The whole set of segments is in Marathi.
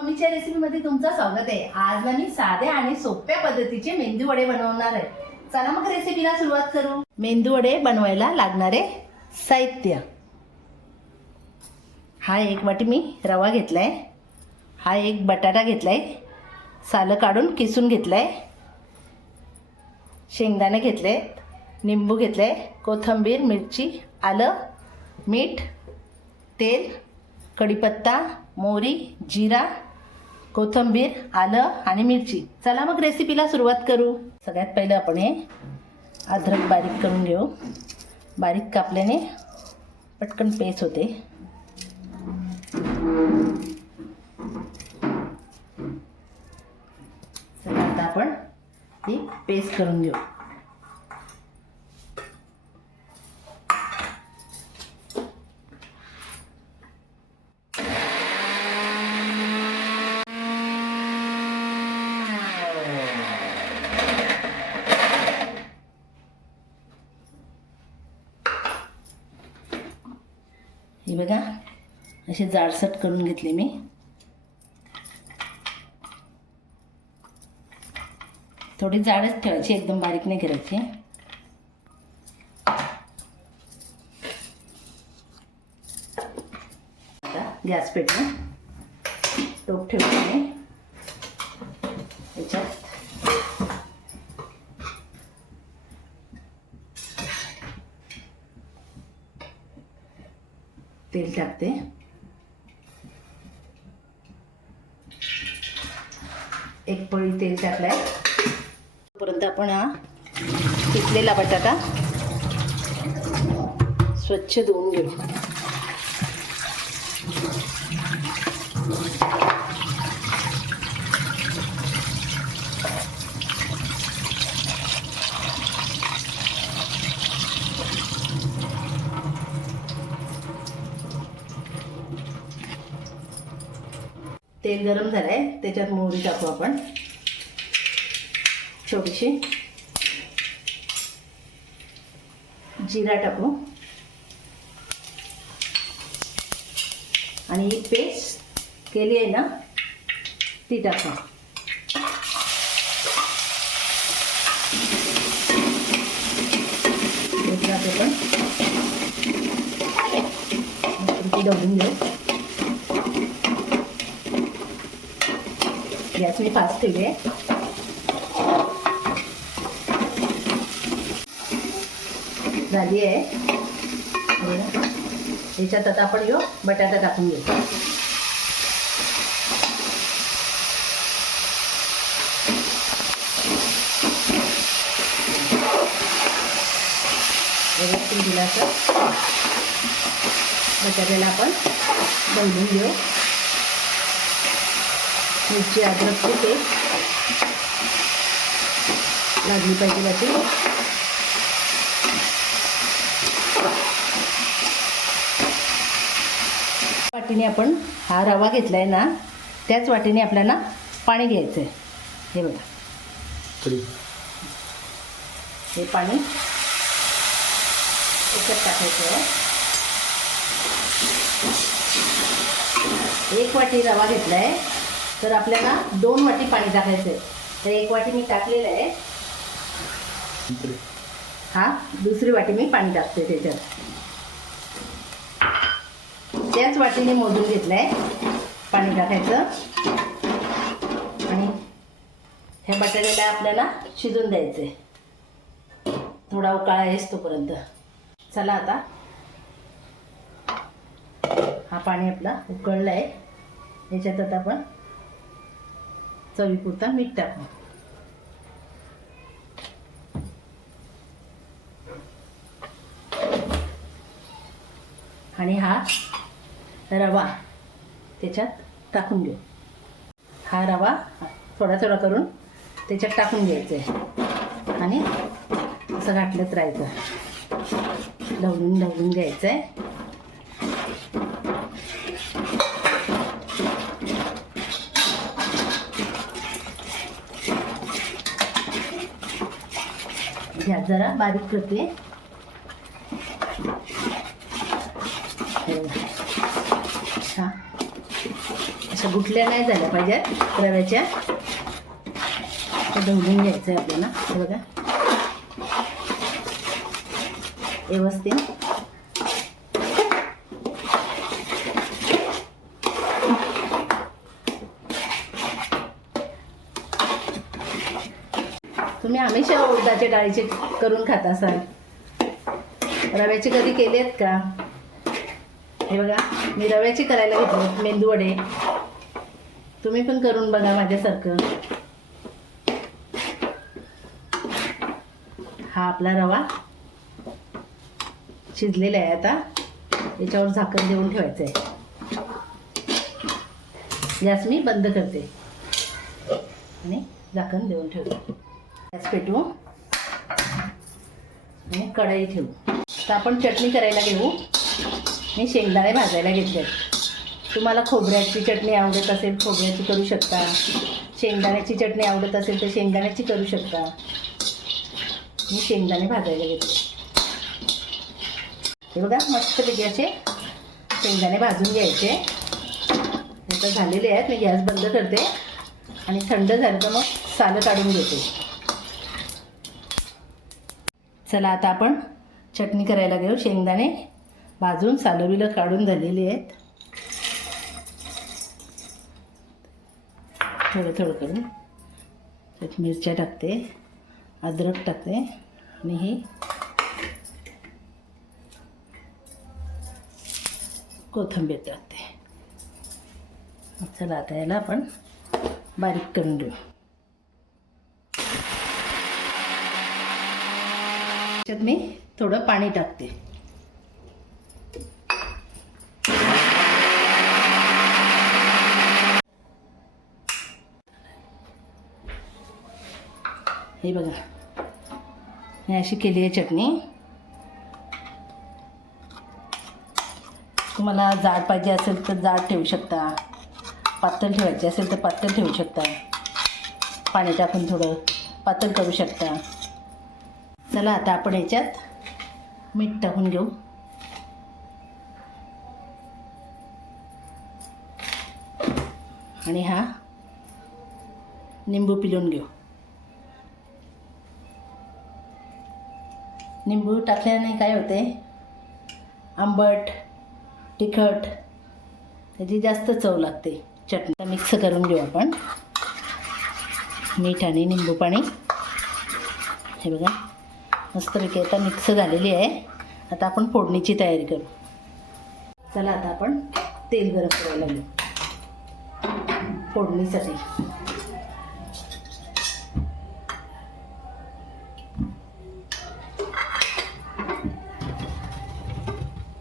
मम्मीच्या रेसिपीमध्ये तुमचं स्वागत आहे. आज ना मी साध्या आणि सोप्या पद्धतीचे मेंदू वडे बनवणार आहे. चला मग रेसिपीला सुरुवात करू. मेंदू वडे बनवायला लागणारे साहित्य. हा एक वाटी मी रवा घेतला आहे हा एक बटाटा घेतला आहे सालं काढून किसून घेतलं आहे शेंगदाणे घेतले निंबू घेतले कोथिंबीर मिरची आलं मीठ तेल कढीपत्ता मोहरी जिरा कोथिंबीर आलं आणि मिरची. चला मग रेसिपीला सुरुवात करू. सगळ्यात पहिलं आपण हे अद्रक बारीक करून घेऊ. बारीक कापल्याने पटकन पेस्ट होते. आता आपण ती पेस्ट करून घेऊ हे बघा असे जाडसट करून घेतले मी. थोडी जाडच ठेवायची एकदम बारीक नाही करायची. आता गॅस पेटवून टोप ठेवते मी. याच्यात. तेल टाकते एक पळी टाकलाय आपण हा किसलेला बटाटा स्वच्छ धुवून घेऊ. तेल गरम झालंय त्याच्यात मोहरी टाकू आपण. छोटीशी जिरा टाकू. आणि ही पेस्ट केली आहे ना ती टाका. त्याच्यात ती घेऊ. गॅस मी फास्ट ठेवली झाली आहे. याच्यात आता आपण यो बटाटा टाकून घेतो व्यवस्थित दिला असं बटाट्याला आपण बनवून घेऊ. मिरची अद्रक कुठे? लागली पाहिजे त्याची. वाटीने आपण हा रवा घेतलाय ना त्याच वाटीने आपल्याला पाणी घ्यायचं आहे हे बघा. हे पाणी याच्यात टाकायचं आहे. एक वाटी रवा घेतलाय तर आपल्याला दोन वाटी पाणी टाकायचं आहे तर एक वाटी मी टाकलेलं आहे. हा दुसरी वाटी मी पाणी टाकते त्याच्यात. त्याच वाटीने मोजून आहे पाणी टाकायचं. आणि ह्या बटाट्याला आपल्याला शिजून द्यायचं आहे थोडा उकाळा आहेस तोपर्यंत. चला आता. हा पाणी आपला उकळला आहे याच्यात आता आपण चवीपुरता मीठ टाकू. आणि हा रवा त्याच्यात टाकून घेऊ. हा रवा थोडा थोडा करून त्याच्यात टाकून घ्यायचं आहे. आणि असं घाटलंच राहायचं. ढवळून ढवळून घ्यायचं आहे. गॅस जरा बारीक करते गुटल्या नाही झाल्या पाहिजेत रव्याच्या. ढवळून घ्यायचं आहे आपल्याला बघा. व्यवस्थित. तुम्ही हमेशा उडदाच्या डाळीचे करून खात असाल. रव्याचे कधी केलेत का? हे बघा मी रव्याचे करायला घेतले मेंदू वडे तुम्ही पण करून बघा माझ्यासारखं. हा आपला रवा शिजलेला आहे आता. याच्यावर झाकण देऊन ठेवायचं आहे. गॅस मी बंद करते. आणि झाकण देऊन ठेवते. गॅस पेटवू. आणि कढई ठेवू. तर आपण चटणी करायला घेऊ. मी शेंगदाणे भाजायला घेतले तुम्हाला खोबऱ्याची चटणी आवडत असेल खोबऱ्याची करू शकता. शेंगदाण्याची चटणी आवडत असेल तर शेंगदाण्याची करू शकता. मी शेंगदाणे भाजायला घेतले हे बघा मस्तपैकी असे शेंगदाणे भाजून घ्यायचे. आता झालेले आहेत मी गॅस बंद करते. आणि थंड झालं तर मग सालं काढून घेते. चला आता आपण चटणी करायला घेऊ. शेंगदाणे भाजून सालं बिलं काढून झालेली आहेत. थोडं थोडं करून. त्यात मिरच्या टाकते अद्रक टाकते आणि ही कोथिंबीर टाकते. चला आता याला आपण बारीक करून घेऊ. त्याच्यात मी थोडं पाणी टाकते. हे बघा. मी अशी केली आहे चटणी. तुम्हाला जाड पाहिजे असेल तर जाड ठेवू शकता. पातळ ठेवायची असेल तर पातळ ठेवू शकता. पाणी टाकून थोडं पातळ करू शकता. चला आता आपण याच्यात मीठ टाकून घेऊ. आणि हा निंबू पिलून घेऊ. निंबू टाकल्याने काय होते? आंबट तिखट त्याची जास्त चव लागते. चटणी मिक्स करून घेऊ आपण. मीठ आणि निंबू पाणी. हे बघा मस्तपैकी आता मिक्स झालेली आहे. आता आपण फोडणीची तयारी करू. चला आता आपण तेल गरम करायला घेऊ फोडणीसाठी.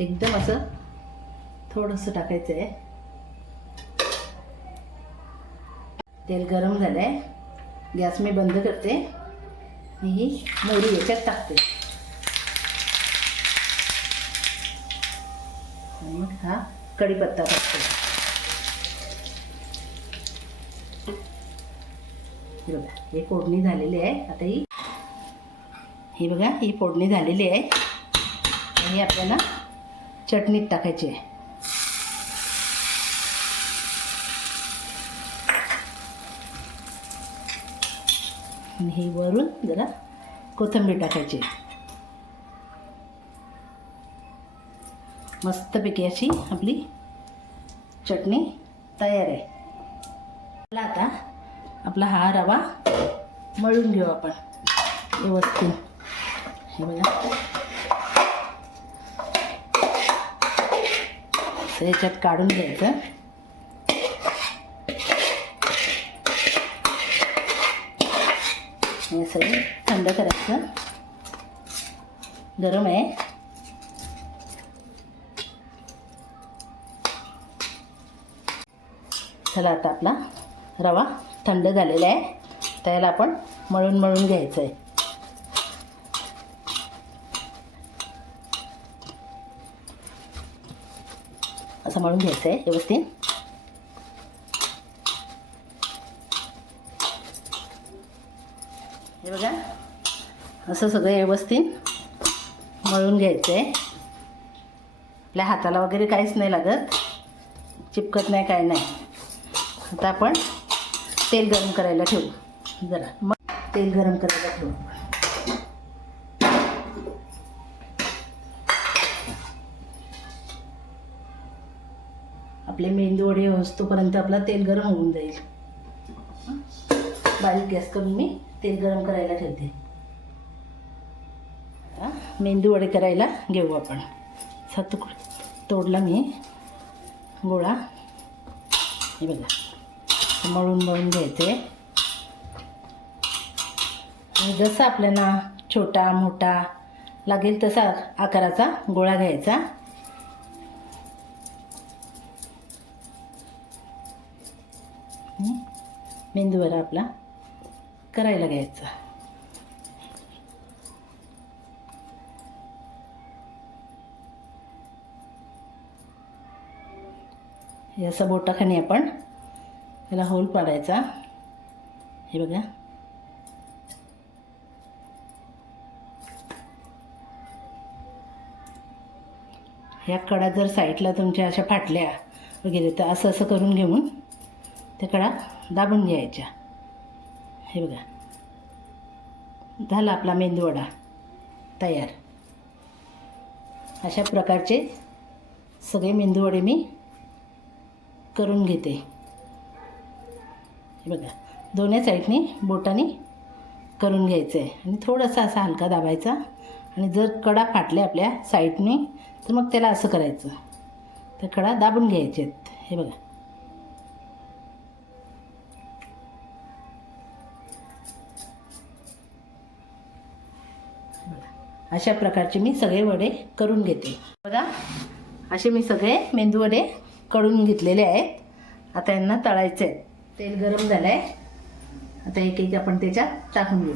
एकदम असं थोडंसं टाकायचं आहे. तेल गरम झालं आहे गॅस मी बंद करते. आणि ही मोहरी याच्यात टाकते. आणि मग हा कढीपत्ता टाकते. हे बघा हे फोडणी झालेली आहे. आता ही हे बघा ही फोडणी झालेली आहे. आणि आपल्याला चटणीत टाकायची. आहे आणि हे वरून जरा कोथिंबीर टाकायची. मस्तपैकी अशी आपली चटणी तयार आहे. मला आता आपला हा रवा मळून घेऊ आपण. व्यवस्थित. हे बघा. तर याच्यात काढून घ्यायचं. हे सगळं थंड करायचं. गरम आहे. चला आता आपला रवा थंड झालेला आहे. त्याला आपण मळून मळून घ्यायचं आहे असं मळून घ्यायचं आहे व्यवस्थित. हे बघा असं सगळं व्यवस्थित मळून घ्यायचं आहे आपल्या हाताला वगैरे काहीच नाही लागत चिपकत नाही काय नाही. आता आपण तेल गरम करायला ठेवू. जरा. मग तेल गरम करायला ठेवू. आपले मेंदू वडे असतोपर्यंत आपला तेल गरम होऊन जाईल. बारीक गॅस करून मी तेल गरम करायला ठेवते. मेंदू वडे करायला घेऊ आपण. सात तोडला मी. गोळा. हे बघा. मळून मळून घ्यायचे. आणि जसा आपल्याला छोटा मोठा लागेल तसा आकाराचा गोळा घ्यायचा. मेंदूवर आपला करायला घ्यायचा. याचा असं आपण त्याला होल पाडायचा. हे बघा. ह्या कडा जर साईडला तुमच्या अशा फाटल्या वगैरे तर असं असं करून घेऊन त्या कडा दाबून घ्यायच्या. हे बघा. झाला आपला मेंदूवडा. तयार. अशा प्रकारचे सगळे मेंदूवडे मी करून घेते. हे बघा. दोन्ही साईडनी बोटाने करून घ्यायचं आहे आणि थोडासा असा हलका दाबायचा. आणि जर कडा फाटल्या आपल्या साईडने तर मग त्याला असं करायचं. त्या कडा दाबून घ्यायचे आहेत हे बघा. अशा प्रकारचे मी सगळे वडे करून घेते. बघा असे मी सगळे मेंदू वडे करून घेतलेले आहेत. आता यांना तळायचे आहेत तेल गरम झालं आहे आता एक एक आपण त्याच्यात टाकून घेऊ.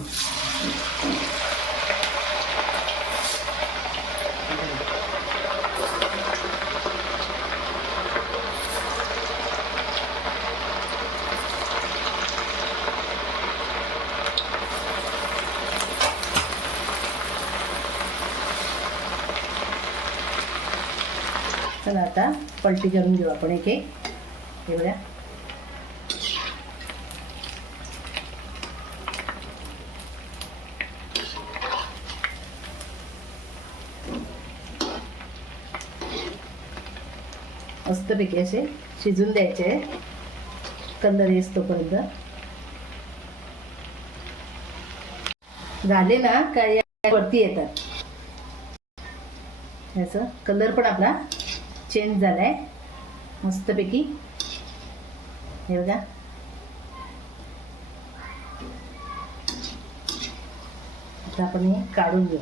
चला आता पलटी करून घेऊ आपण एक एक. हे बघा. मस्तपैकी असे शिजून द्यायचे. कलर येस तोपर्यंत. झाले ना काय वरती येतात. ह्याचं कलर पण आपला चेंज झाला आहे मस्तपैकी. हे बघा. आता आपण हे काढून घेऊ.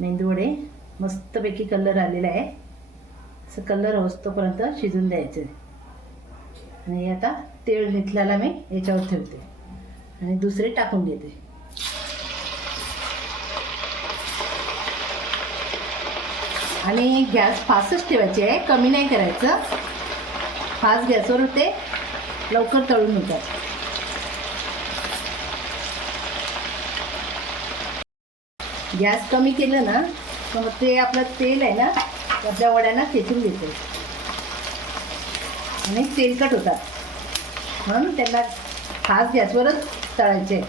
मेंदू वडे मस्तपैकी कलर आलेला आहे. असं कलर होतोपर्यंत शिजून द्यायचं आणि आता तेल घेतल्याला मी याच्यावर ठेवते. आणि दुसरे टाकून घेते आणि गॅस फास्टच ठेवायची आहे. कमी नाही करायचं. फास्ट गॅसवर ते लवकर तळून होतात. गॅस कमी केलं ना तर मग ते आपलं तेल आहे ना आपल्या वड्यांना खेचून घेते आणि तेलकट होतात. म्हणून त्यांना फास्ट गॅसवरच तळायचे.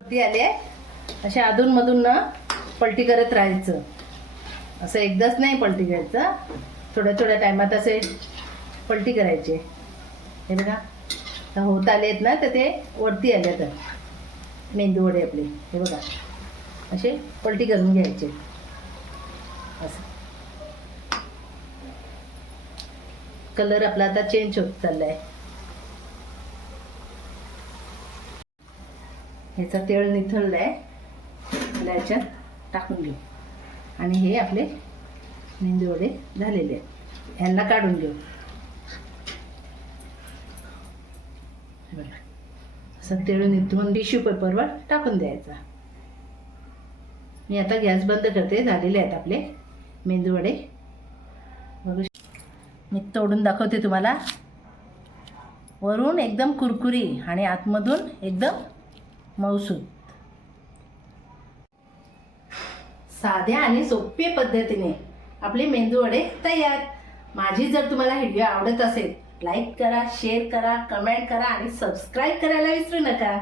वरती आले. अशा अधूनमधून ना पलटी करत राहायचं. असं एकदाच नाही पलटी घ्यायचं थोड्या थोड्या टायमात असे पलटी करायचे. हे बघा. होत आले आहेत ना तर ते वरती आले तर मेंदू वडे आपले. हे बघा. असे पलटी करून घ्यायचे. असं. कलर आपला आता चेंज होत चाललाय. ह्याचा तेळ निथळलाय. आहे याच्यात टाकून घेऊ. आणि हे आपले मेंदूवडे झालेले आहेत. ह्यांना काढून घेऊ. बघा. असं तेळून इथून टिश्यू पेपरवर टाकून द्यायचा. मी आता गॅस बंद करते. झालेले आहेत आपले मेंदूवडे. बघू मी तोडून दाखवते तुम्हाला. वरून एकदम कुरकुरी आणि आतमधून एकदम मऊसूद साध्या आणि सोप्या पद्धतीने आपले मेंदूवडे तयार. माझी जर तुम्हाला व्हिडिओ आवडत असेल लाईक करा शेअर करा कमेंट करा आणि सबस्क्राईब करायला विसरू नका.